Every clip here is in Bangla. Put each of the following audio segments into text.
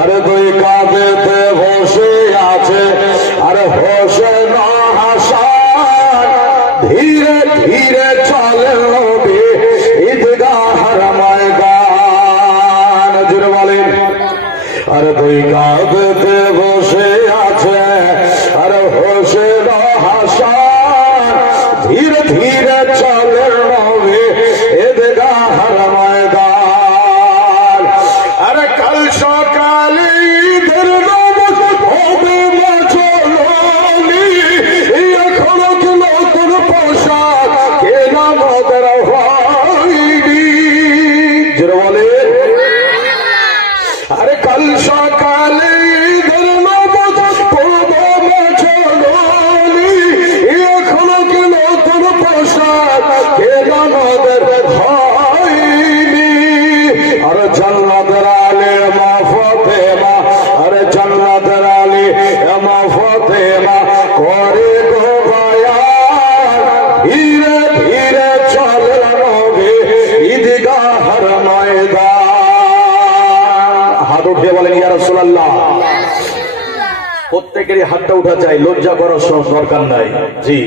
আরে দুই কাঁধেতে বসে আছে আরে হোসেন হাসান ধীরে ধীরে চলে নবী ঈদগাহর ময়দান জুড়ে বলেন আরে দুই কাঁধেতে বসে আছে আরে হোসেন হাসান ধীরে ধীরে চলে নবী ঈদগাহর ময়দান আরে কাল সকালে ঈদের নামাজ হবে মাঝলনি এখনো কি নতুন পোশাক কেনা মদের হয়নি জোরে বলেন আরে কাল সকালে ঈদের নামাজ হবে মাঝলনি এখনো কি নতুন পোশাক কেনা মদের হয়নি আরে জান্নাতের আলে মা ফাতেমা আরে জান্নাতের আলে মা ফাতেমা করে গো বায়ান ধীরে ধীরে চলে নবী ঈদগাহর ময়দান হাত উঠিয়ে বলেন ইয়া রাসূলুল্লাহ প্রত্যেকেরই হাতটা উঠা চাই লজ্জা করার দরকার নাই জি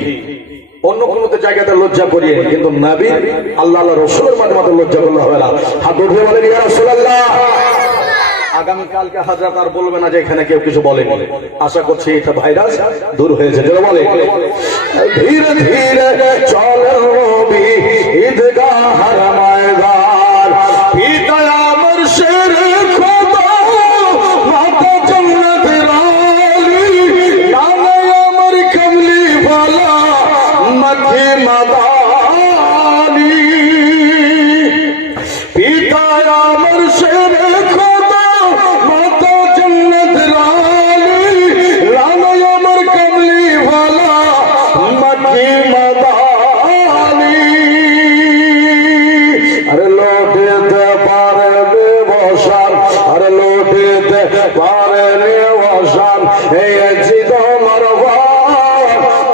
অন্য কোনো জায়গাতে লজ্জা করিয়ে কিন্তু নবী আল্লাহ রসুলের মাধ্যমে লজ্জা করলে হবে না হাত উঠে বলেন ইয়া রাসূলুল্লাহ আগামীকালকে হাজরাত আর বলবে না যে এখানে কেউ কিছু বলেনি আশা করছি এটা ভাইরাস দূর হয়েছে যেটা বলে ধীরে ধীরে চলে নবী ঈদগাহর ময়দান পিতা আমার শের খোদা মাতা জান্নাতের আলী নানা আমার কমলি वाला मध्य मदानी पिता अमर शेर खुदा माता जन्नत रानी राना अमर कमली वाला मध्य मदानी अरे लोटे दे पारे दे वशान अरे लोटे दे पारे दे वशान हे जिदो मरवा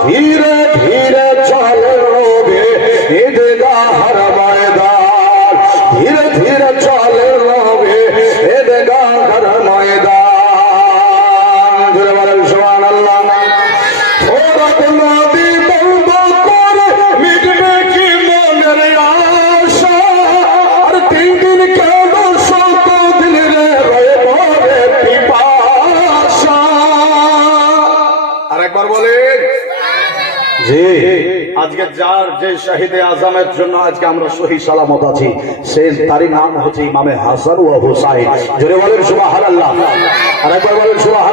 धीरे धीरे चले नबी ঈদগাহর ময়দান ধীরে ধীরে চলে নবী ঈদগাহর ময়দান জোরে বলেন সুবহানাল্লাহ ওরাত নবী তওবা করে মিটবে কি মনের আশা আর তিন দিন কেন শত দিন রে রয়ে পড়ে পিপাসা আরেকবার বলেন জি আজকে যার যে শহীদে আজমের জন্য আজকে আমরা সহি সালামত আছি সে তারই নাম হচ্ছে ইমামে হাসান ও হুসাইন জোরে বলেন সুবহানাল্লাহ আরেকবার বলেন সুবহানাল্লাহ।